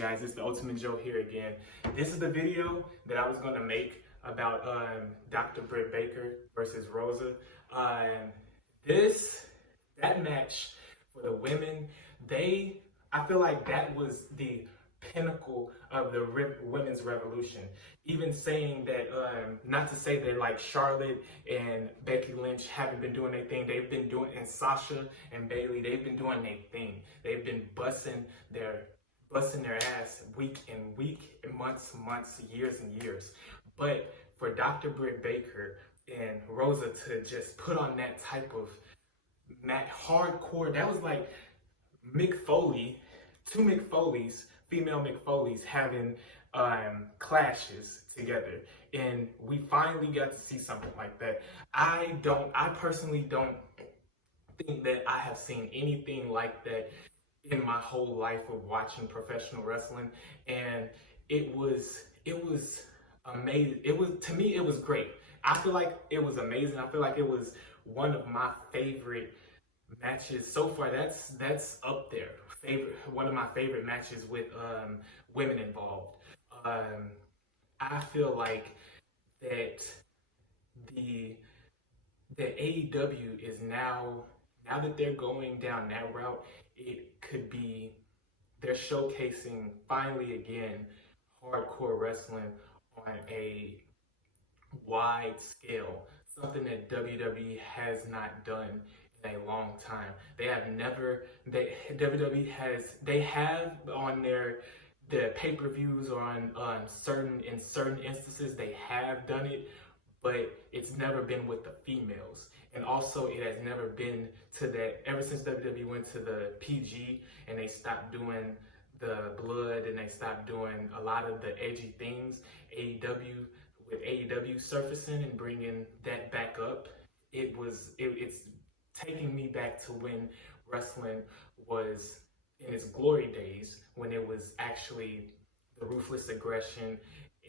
guys? It's the Ultimate Joe here again. This is the video that I was going to make about Dr. Britt Baker versus Rosa. That match for the women, I feel like that was the pinnacle of the women's revolution. Even saying that, not to say that like Charlotte and Becky Lynch haven't been doing their thing, and Sasha and Bailey, they've been doing their thing. They've been busting their ass week and week, months, years and years. But for Dr. Britt Baker and Rosa to just put on that type of hardcore, that was like two female McFoleys having clashes together, and we finally got to see something like that. I personally don't think that I have seen anything like that in my whole life of watching professional wrestling, and it was amazing. To me it was great. I feel like it was amazing. I feel like it was one of my favorite matches so far. That's up there. One of my favorite matches with women involved. I feel like that the AEW is now that they're going down that route, it could be they're showcasing finally again hardcore wrestling on a wide scale, something that WWE has not done in a long time. They have on the pay-per-views or in certain instances they have done it, but it's never been with the females. And also it has never been to that, ever since WWE went to the PG and they stopped doing the blood and they stopped doing a lot of the edgy things, with AEW surfacing and bringing that back up, it's taking me back to when wrestling was in its glory days, when it was actually the ruthless aggression,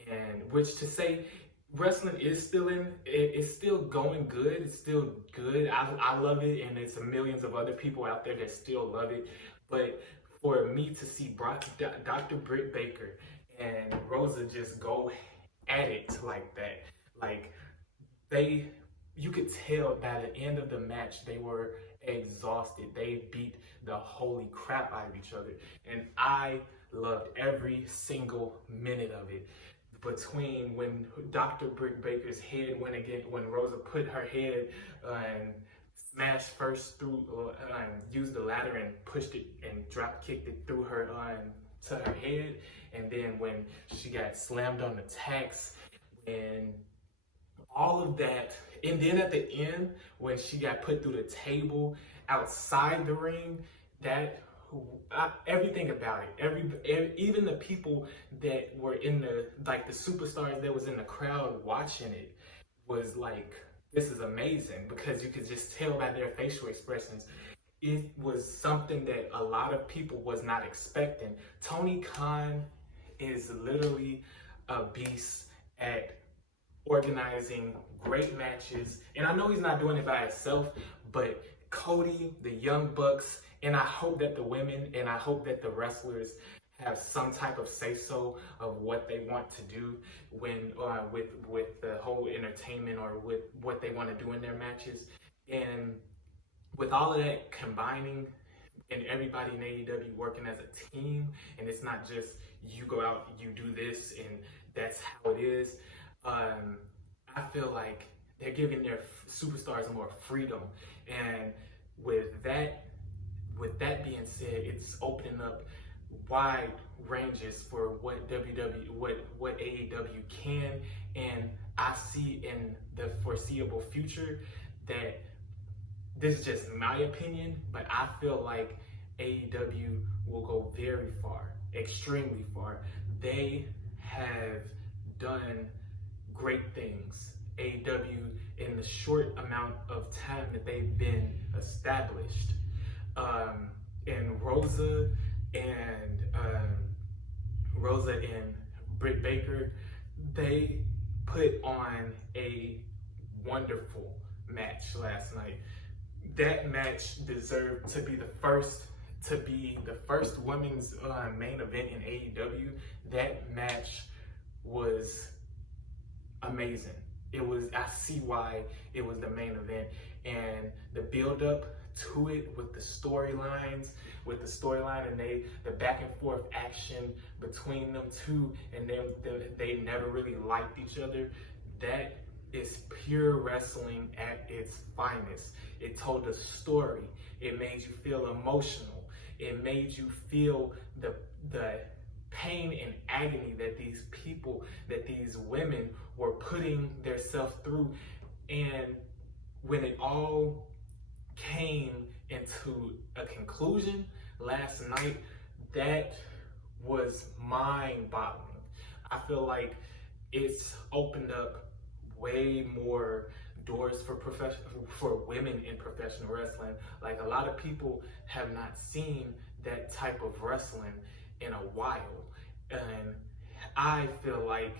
and which to say wrestling is still going good. It's still good. I love it, and there's millions of other people out there that still love it. But for me to see Dr. Britt Baker and Rosa just go at it like that, like you could tell by the end of the match they were exhausted. They beat the holy crap out of each other, and I loved every single minute of it. Between when Dr. Britt Baker's head went again, when Rosa put her head and smashed first through, used the ladder and pushed it and drop kicked it through her to her head, and then when she got slammed on the tacks and all of that, and then at the end when she got put through the table outside the ring, everything about it, even the people that were in the superstars that was in the crowd watching it was like, this is amazing, because you could just tell by their facial expressions. It was something that a lot of people was not expecting. Tony Khan is literally a beast at organizing great matches, and I know he's not doing it by himself, but Cody, the Young Bucks, and I hope that the women and I hope that the wrestlers have some type of say-so of what they want to do when with the whole entertainment, or with what they want to do in their matches. And with all of that combining, and everybody in AEW working as a team, and it's not just you go out, you do this, and that's how it is. I feel like they're giving their superstars more freedom, and with that being said, it's opening up wide ranges for what AEW can, and I see in the foreseeable future that this is just my opinion, but I feel like AEW will go very far, extremely far. They have done great things, AEW, in the short amount of time that they've been established. And Rosa and Britt Baker, they put on a wonderful match last night. That match deserved to be the first to be the first women's main event in AEW. That match was amazing. It was, I see why it was the main event, and the build up to it with the storylines, and the back and forth action between them two, and they never really liked each other. That is pure wrestling at its finest. It told a story. It made you feel emotional. It made you feel the pain and agony that these people, that these women were putting themselves through. And when it all came into a conclusion last night, that was mind-boggling. I feel like it's opened up way more doors for women in professional wrestling. Like, a lot of people have not seen that type of wrestling in a while, and I feel like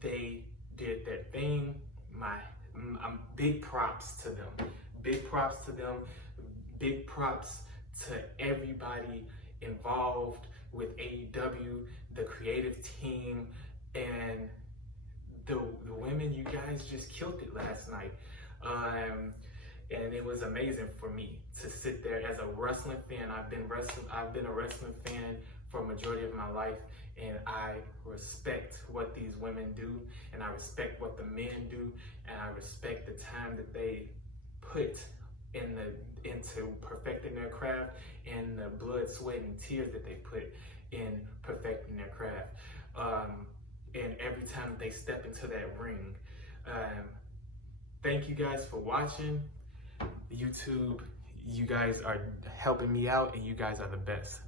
they did their thing. I'm big props to them. Big props to them. Big props to everybody involved with AEW, the creative team, and the women. You guys just killed it last night. And it was amazing for me to sit there as a wrestling fan. I've been a wrestling fan for a majority of my life, and I respect what these women do, and I respect what the men do, and I respect the time that they put into perfecting their craft, and the blood, sweat, and tears that they put in perfecting their craft. And every time they step into that ring. Thank you guys for watching. YouTube, you guys are helping me out, and you guys are the best.